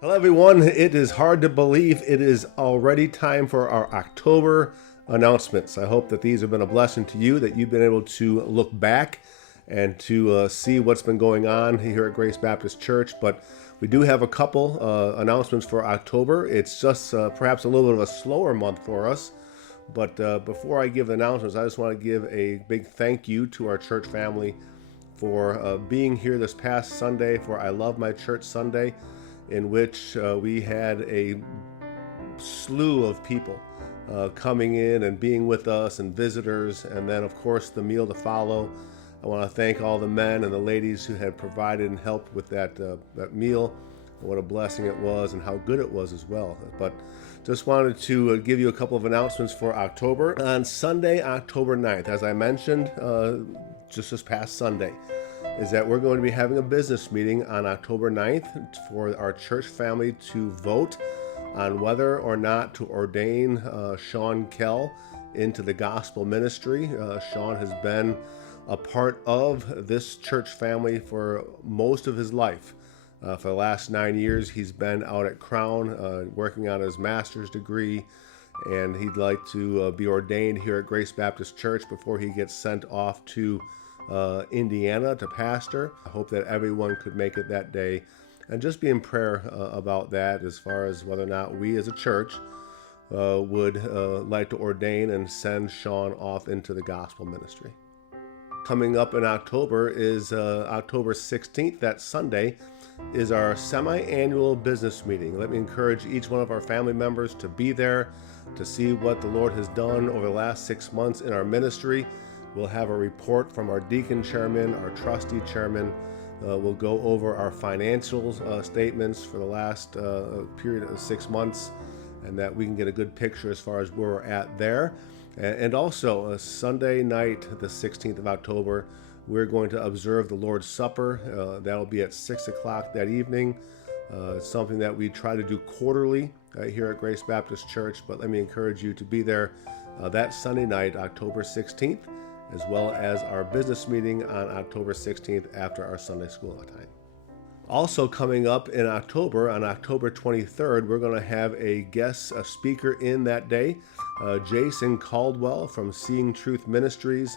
Hello, everyone. It is hard to believe it is already time for our October announcements. I hope that these have been a blessing to you, that you've been able to look back and to see what's been going on here at Grace Baptist Church. But we do have a couple announcements for October. It's just perhaps a little bit of a slower month for us. But before I give the announcements, I just want to give a big thank you to our church family for being here this past Sunday for I Love My Church Sunday, in which we had a slew of people coming in and being with us and visitors, and then of course the meal to follow. I want to thank all the men and the ladies who had provided and helped with that meal. What a blessing it was and how good it was as well. But just wanted to give you a couple of announcements for October. On Sunday, October 9th, as I mentioned just this past Sunday, is that we're going to be having a business meeting on October 9th for our church family to vote on whether or not to ordain Sean Kell into the gospel ministry. Sean has been a part of this church family for most of his life. For the last 9 years, he's been out at Crown working on his master's degree, and he'd like to be ordained here at Grace Baptist Church before he gets sent off to Indiana to pastor. I hope that everyone could make it that day and just be in prayer about that, as far as whether or not we as a church would like to ordain and send Sean off into the gospel ministry. Coming up in October is October 16th, that Sunday, is our semi-annual business meeting. Let me encourage each one of our family members to be there to see what the Lord has done over the last 6 months in our ministry. We'll have a report from our deacon chairman, our trustee chairman. We'll go over our financial statements for the last period of 6 months, and that we can get a good picture as far as where we're at there. And also, Sunday night, the 16th of October, we're going to observe the Lord's Supper. That'll be at 6 o'clock that evening. It's something that we try to do quarterly here at Grace Baptist Church, but let me encourage you to be there that Sunday night, October 16th, as well as our business meeting on October 16th after our Sunday school time. Also coming up in October, on October 23rd, we're going to have a guest speaker in that day. Jason Caldwell from Seeing Truth Ministries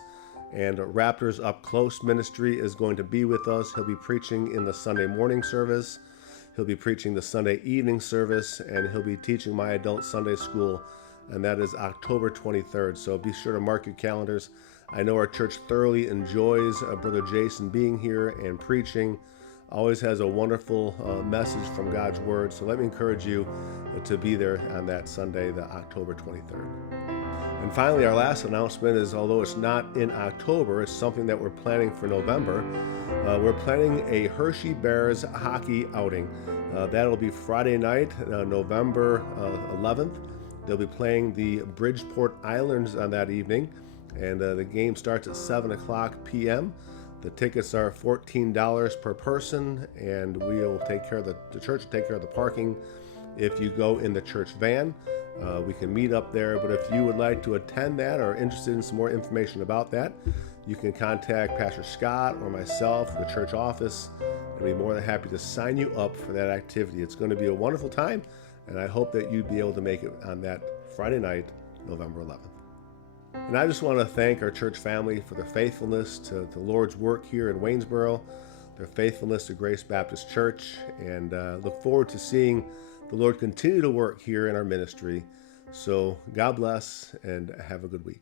and Raptors Up Close Ministry is going to be with us. He'll be preaching in the Sunday morning service. He'll be preaching the Sunday evening service, and he'll be teaching my adult Sunday school, and that is October 23rd. So be sure to mark your calendars. I know our church thoroughly enjoys Brother Jason being here and preaching. Always has a wonderful message from God's Word. So let me encourage you to be there on that Sunday, the October 23rd. And finally, our last announcement is, although it's not in October, it's something that we're planning for November. We're planning a Hershey Bears hockey outing. That'll be Friday night, November 11th. They'll be playing the Bridgeport Islanders on that evening, and the game starts at 7 o'clock p.m. The tickets are $14 per person, and we'll take care of the church will take care of the parking if you go in the church van. We can meet up there, but if you would like to attend that or are interested in some more information about that, you can contact Pastor Scott or myself, the church office, and we'll be more than happy to sign you up for that activity. It's going to be a wonderful time, and I hope that you'd be able to make it on that Friday night, November 11th. And I just want to thank our church family for their faithfulness to the Lord's work here in Waynesboro, their faithfulness to Grace Baptist Church, and look forward to seeing the Lord continue to work here in our ministry. So God bless and have a good week.